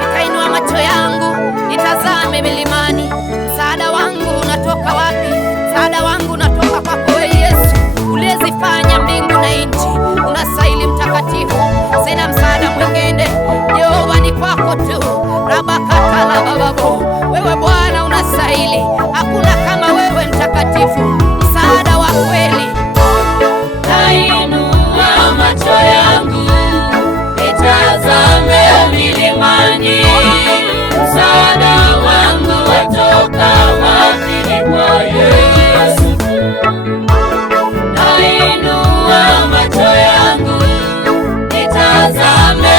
Nitainua macho yangu nitazame milimani, msaada wangu unatoka wapi? Msaada wangu unatoka kwako wewe Yesu, uliyezifanya mbingu na nchi. Unastahili mtakatifu, sina msaada mwingine. Yehova ni kwako tu, rabakatala bababu. Wewe Bwana unastahili, hakuna kama wewe mtakatifu, msaada wa kweli. Nainua macho yangu nitazame milimani, msaada wangu watoka wapi? Ni kwa Yesu. Nainua macho yangu nitazame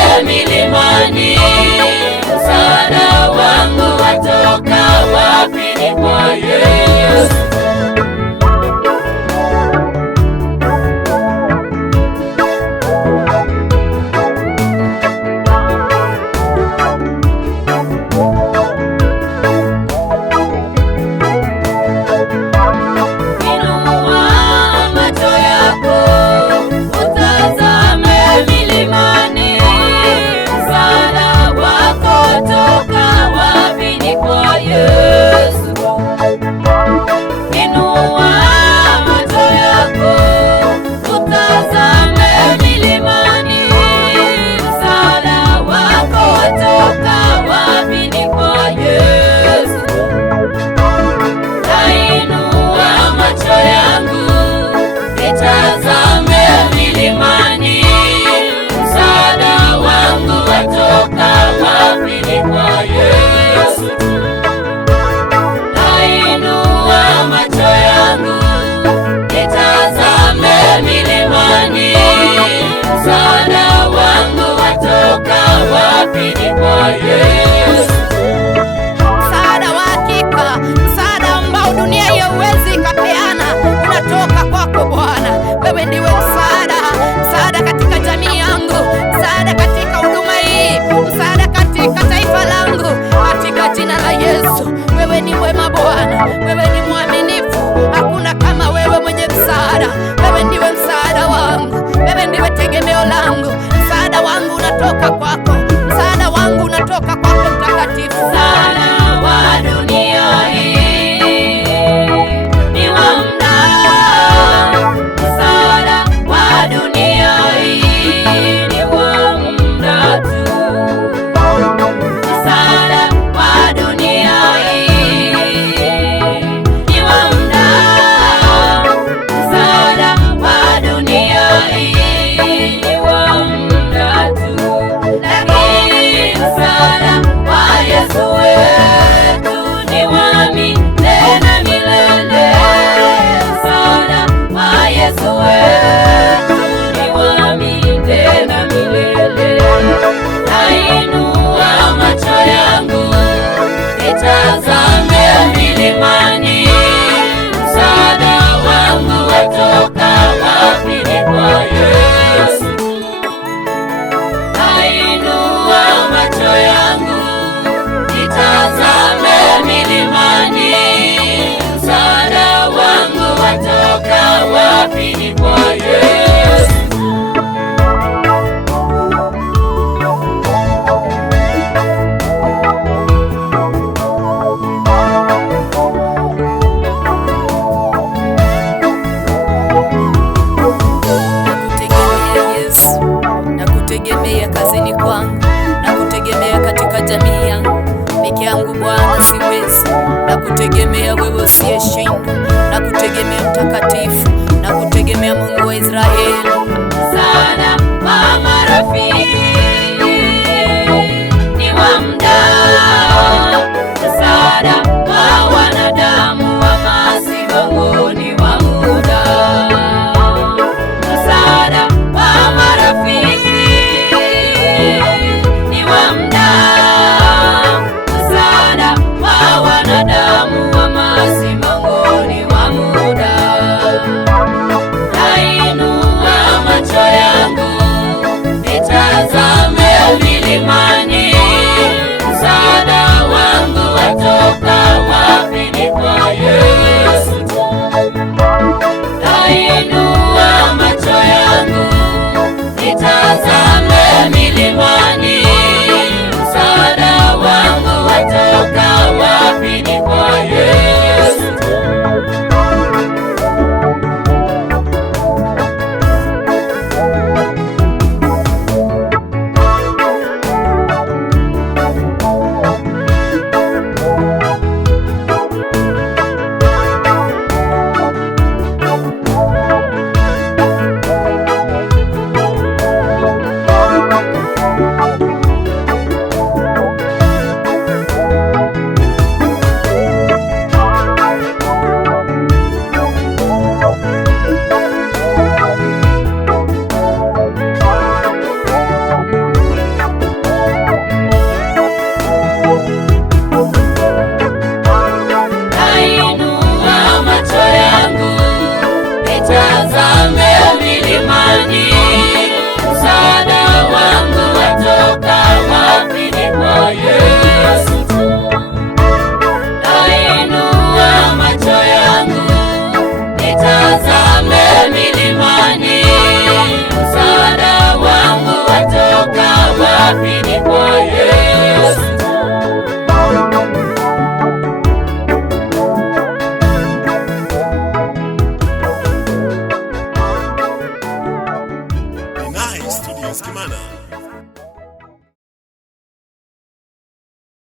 milimani, msaada wangu watoka wapi? Ni kwa Yesu. Msaada wa hakika, msaada ambao dunia haiwezi ikapeana, unatoka kwako Bwana. Wewe ndiwe msaada, msaada katika jamii yangu, msaada katika huduma hii, msaada katika taifa langu, katika jina la Yesu. Wewe ni mwema Bwana, wewe ni mwaminifu, hakuna kama wewe mwenye msaada. Wewe ndiwe msaada wangu, wewe ndiwe tegemeo langu. Msaada wangu unatoka kwako, msaada wangu unatoka kwako mtakatifu. Msaada wa dunia hii ni wa muda, msaada wa dunia hii ni wa muda tu, msaada wa dunia hii ni wa muda, msaada Bwana.